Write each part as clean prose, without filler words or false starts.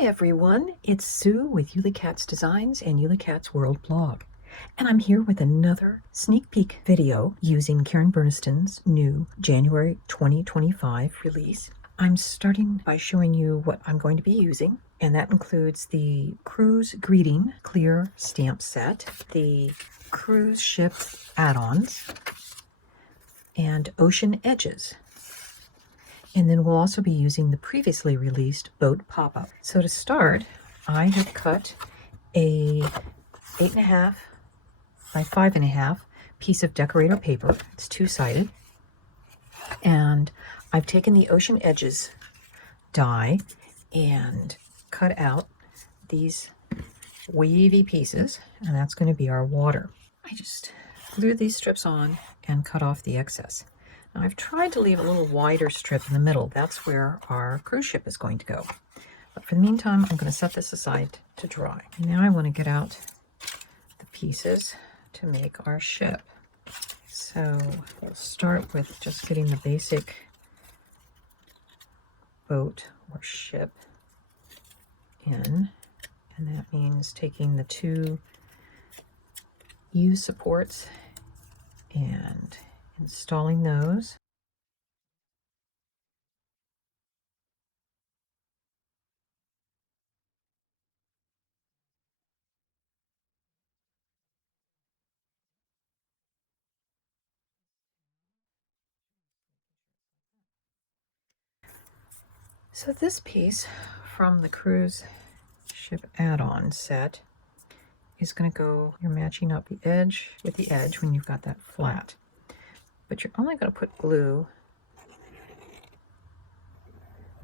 Hi everyone, it's Sue with Ully Cat's Designs and Ully Cat's World blog. And I'm here with another sneak peek video using Karen Burniston's new January 2025 release. I'm starting by showing you what I'm going to be using, and that includes the Cruise Greeting Clear Stamp Set, the Cruise Ship Add-ons, and Ocean Edges. And then we'll also be using the previously released boat pop-up. So to start, I have cut a 8.5 by 5.5 piece of decorator paper. It's two-sided. And I've taken the Ocean Edges die and cut out these wavy pieces, and that's going to be our water. I just glued these strips on and cut off the excess. Now I've tried to leave a little wider strip in the middle. That's where our cruise ship is going to go. But for the meantime, I'm going to set this aside to dry. Now I want to get out the pieces to make our ship. So we'll start with just getting the basic boat or ship in. And that means taking the two U supports and installing those. So this piece from the cruise ship add-on set is going to go, you're matching up the edge with the edge when you've got that flat. But you're only going to put glue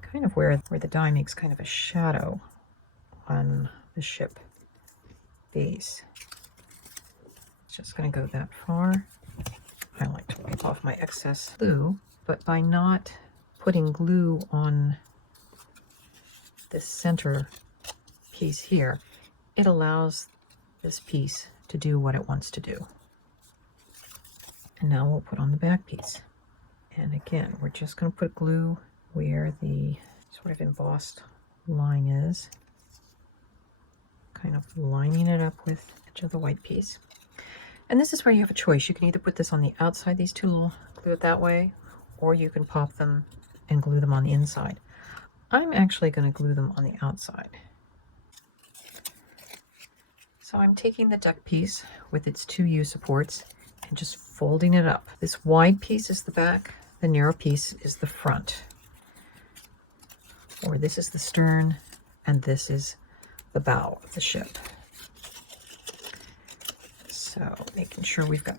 kind of where the die makes kind of a shadow on the ship base. It's just going to go that far. I like to wipe off my excess glue, but by not putting glue on this center piece here, it allows this piece to do what it wants to do. And now we'll put on the back piece. And again, we're just going to put glue where the sort of embossed line is, kind of lining it up with the edge of the white piece. And this is where you have a choice. You can either put this on the outside, these two little, glue it that way, or you can pop them and glue them on the inside. I'm actually going to glue them on the outside. So I'm taking the deck piece with its two U supports and just folding it up. This wide piece is the back, the narrow piece is the front. Or this is the stern, and this is the bow of the ship. So making sure we've got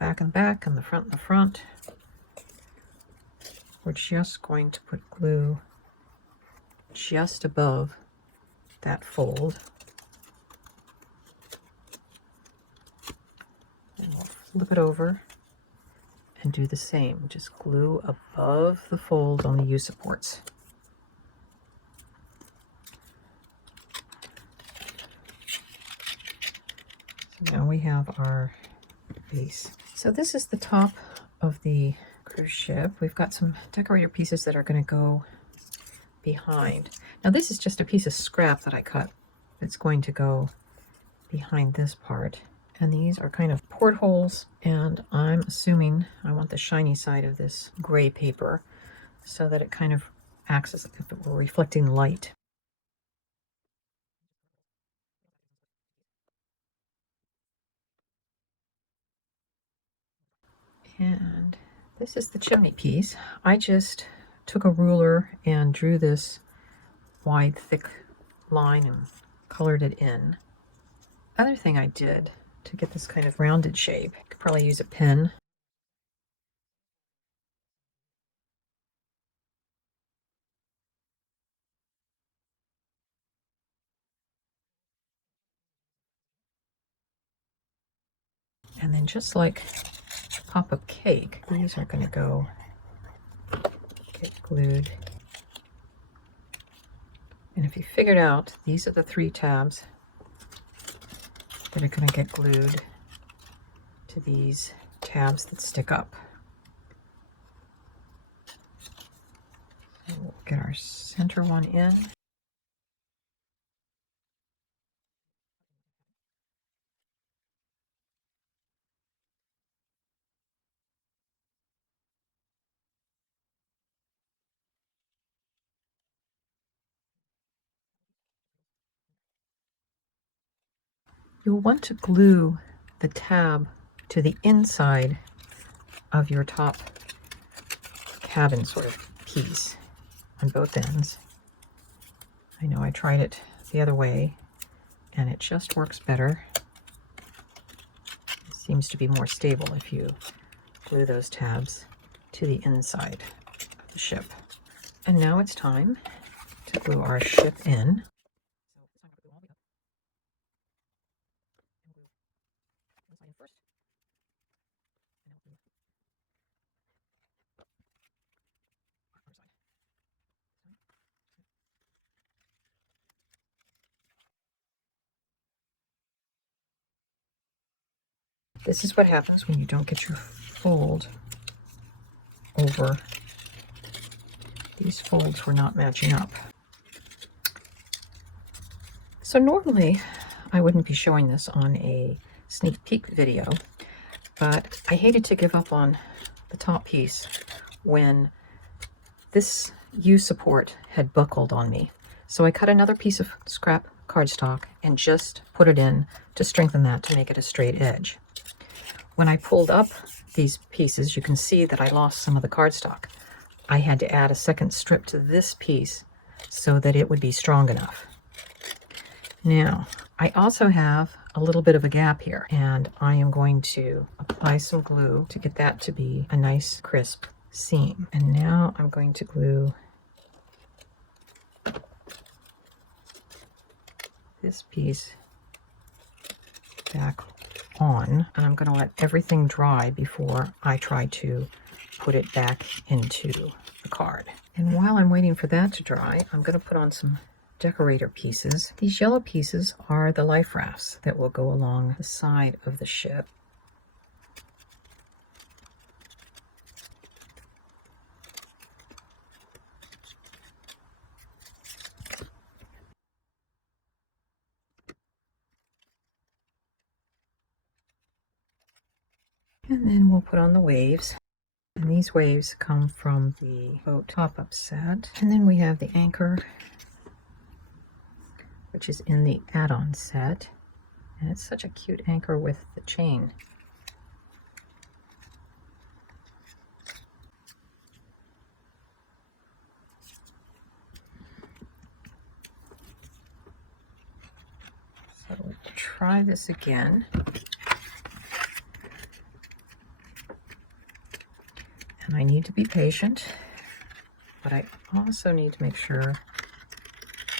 back and back and the front and the front. We're just going to put glue just above that fold. And we'll flip it over and do the same. Just glue above the fold on the U supports. So now we have our base. So this is the top of the cruise ship. We've got some decorator pieces that are going to go behind. Now this is just a piece of scrap that I cut. It's going to go behind this part. And these are kind of portholes, and I'm assuming I want the shiny side of this gray paper so that it kind of acts as if it were reflecting light. And this is the chimney piece. I just took a ruler and drew this wide, thick line and colored it in. Other thing I did to get this kind of rounded shape, you could probably use a pen. And then just like pop-up cake, these are going to go get glued. And if you figured out, these are the 3 tabs that are going to get glued to these tabs that stick up. So we'll get our center center one in. You'll want to glue the tab to the inside of your top cabin sort of piece on both ends. I know I tried it the other way and it just works better. It seems to be more stable if you glue those tabs to the inside of the ship. And now it's time to glue our ship in. This is what happens when you don't get your fold over. These folds were not matching up. So normally I wouldn't be showing this on a sneak peek video, but I hated to give up on the top piece when this U support had buckled on me. So I cut another piece of scrap cardstock and just put it in to strengthen that to make it a straight edge. When I pulled up these pieces, you can see that I lost some of the cardstock. I had to add a second strip to this piece so that it would be strong enough. Now, I also have a little bit of a gap here, and I am going to apply some glue to get that to be a nice crisp seam. And now I'm going to glue this piece back on, and I'm going to let everything dry before I try to put it back into the card. And while I'm waiting for that to dry, I'm going to put on some decorator pieces. These yellow pieces are the life rafts that will go along the side of the ship. And then we'll put on the waves. And these waves come from the boat pop-up set. And then we have the anchor, which is in the add-on set. And it's such a cute anchor with the chain. So we'll try this again. And I need to be patient, but I also need to make sure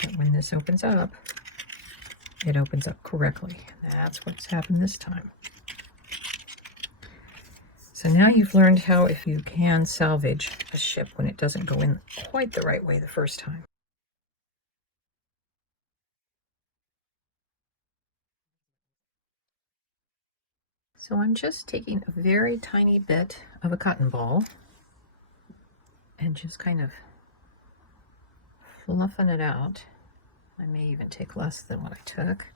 that when this opens up, it opens up correctly. That's what's happened this time. So now you've learned how, if you can salvage a ship when it doesn't go in quite the right way the first time. So I'm just taking a very tiny bit of a cotton ball and just kind of fluffing it out. I may even take less than what I took.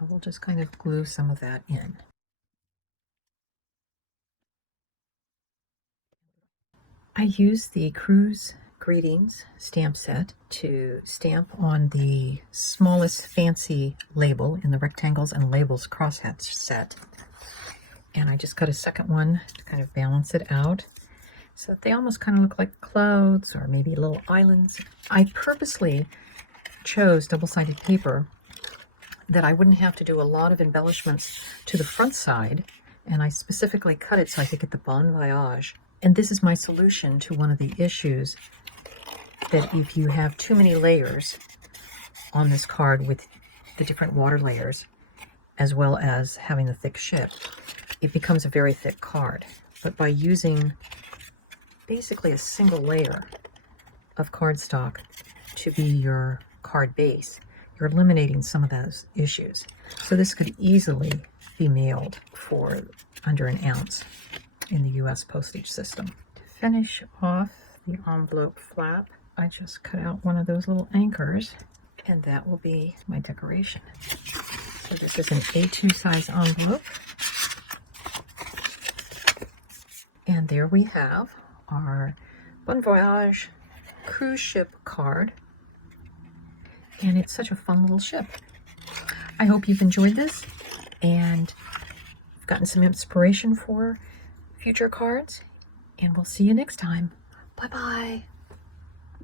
I will just kind of glue some of that in. I use the Cruise Greetings stamp set to stamp on the smallest fancy label in the Rectangles and Labels crosshatch set. And I just cut a second one to kind of balance it out so that they almost kind of look like clouds or maybe little islands. I purposely chose double-sided paper that I wouldn't have to do a lot of embellishments to the front side, and I specifically cut it so I could get the Bon Voyage. And this is my solution to one of the issues that if you have too many layers on this card with the different water layers, as well as having the thick ship, it becomes a very thick card. But by using basically a single layer of cardstock to be your card base, you're eliminating some of those issues. So this could easily be mailed for under an ounce in the US postage system. To finish off the envelope flap. I just cut out one of those little anchors, and that will be my decoration. So this is an A2 size envelope. And there we have our Bon Voyage cruise ship card. And it's such a fun little ship. I hope you've enjoyed this and gotten some inspiration for future cards. And we'll see you next time. Bye-bye.